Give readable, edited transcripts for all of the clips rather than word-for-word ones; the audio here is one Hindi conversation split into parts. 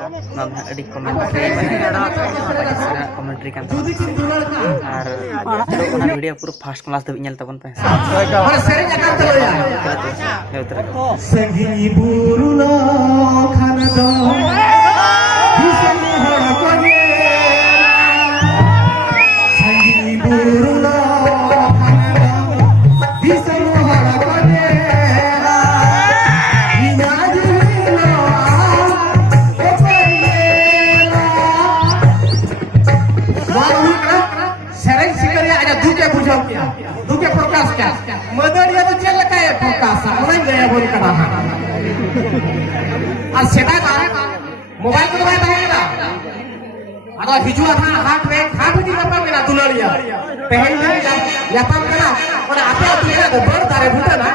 अड़ी कमेंट्री कमेंट्री वीडियो पूरा फास्ट क्लास दबित नेल तबन पे मदनिया तो चल का है फोकस ऑनलाइन गया बोल करा और सेटा का मोबाइल को दबाए रहेगा अगर हिजुआ था हाथ में की नंबर मेरा दुलड़िया पहल में या पम करा और आपे तुझे तो बड़ तारे भूता ना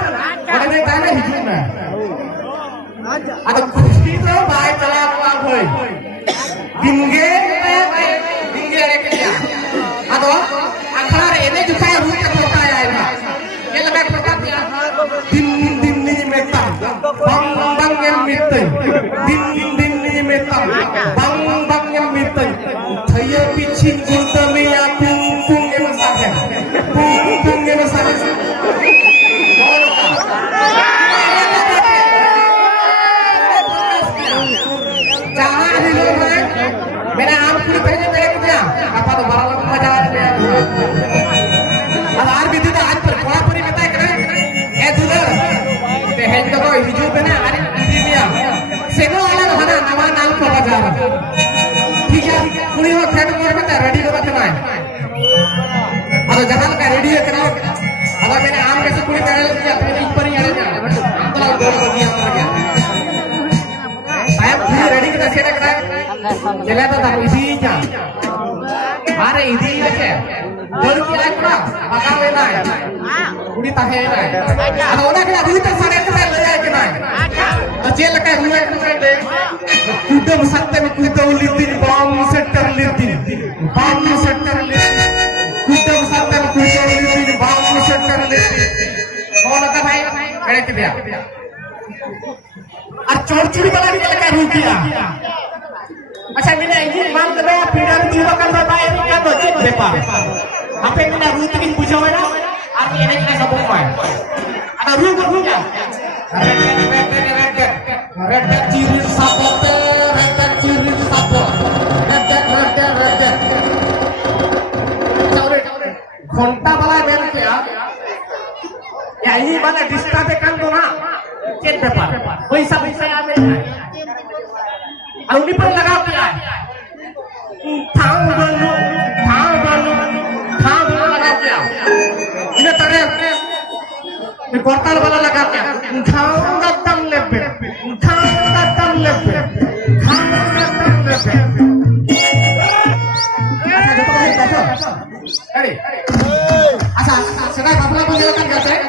और मैं गाना हिजू में अगर कुछ भी तो बाय चला हुआ भाई दिंगे रे क्या अगर अखड़ा रे ने जुका रूप के फोटा आया ये लगा फोटा दिन ni metam bang bang yang miteng din ni metam bang bang yang miteng thaya pichin gulta meya pung pung yang sakhe jangan hilang मेरा आम पूरी पहले मेरे कितना apa तो 12 लाख मजा आ गया अब आर भी दूध आज पर थोड़ा पूरी बताए करे ए दूध पहले तो कोई हिजू पे ना आरे दिया सेनो वाला तो हना नवा नाल को बाजार ठीक है पूरी हो खेत में बता रेडी को बता है अब जहां का रेडी है करो अब मैंने आम कैसे पूरी कर लिया अपने ऊपर ही आ गया तो दो बगिया कर गया साहब पूरी रेडी के दसे रख रहा है चला तो था इसी क्या अरे इसी है जल क्या करा पकावे ना पूरी ताहे ना अब ओना के अभी तक सारे ले जाए के ना तो जेल का हुए दे कूदम सत्ते में कूदो लितिन बम सेक्टर लितिन कूदम सत्ते में कूदो लितिन बम सेक्टर लितिन कौन था भाई अरे के दिया और चोरचुरी वाला भी लगा रुकिया अच्छा मैंने ये मान दे पीड़ा में जीरो कर रहा है क्या तो चेक दे पा आपे मैंने रूट की पूछा है ना आप ये नहीं कर सकते है अगर रूट को क्या रेड चीरी सापोट घंटा वाला बेल क्या यही वाला डिस्टर्ब कर दो ना चेक पेपर पैसा आवे और उन्हीं पर लगाओ क्या थाम बोलो लगा क्या इन्हें तड़े ये कोर्टल वाला लगा क्या खाऊंगा तम लेपे अच्छा सेना बाबला को लेकर जाते हैं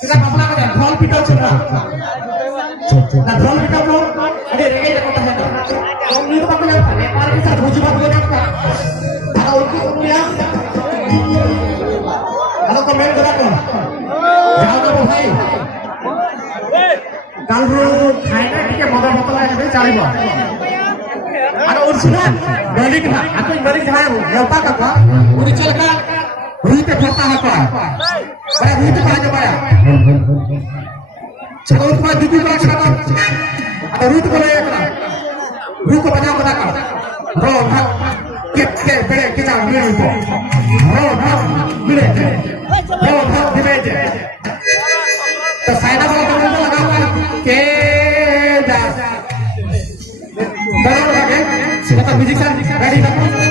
सेना बाबला को ढोल पिटाओ चल रहा ना ढोल पिटाओ लो अरे रेगे देखो तो है ना हम ये तो बाबला ने और के साथ भोज बात बोलना का अरे उनको या हेलो कमेंट करा को जाओ तो भाई काल रो खाना के मदर होतला है चालीबा अरे और सुना मालिक ना आपको मालिक है योपा का उरी चल का रूई पे फेंकता है बड़ा रूई पे कहा जाता है चलो उसके बाद दूसरी बात करता अगर रूई को ले एकरा रूई को बजा कर रो भाग के बड़े के जा मेरे को रो भाग मिले रो भाग दिले तो साइना वाला तो लगा हुआ के जा बराबर लगे सीधा म्यूजिक रेडी कर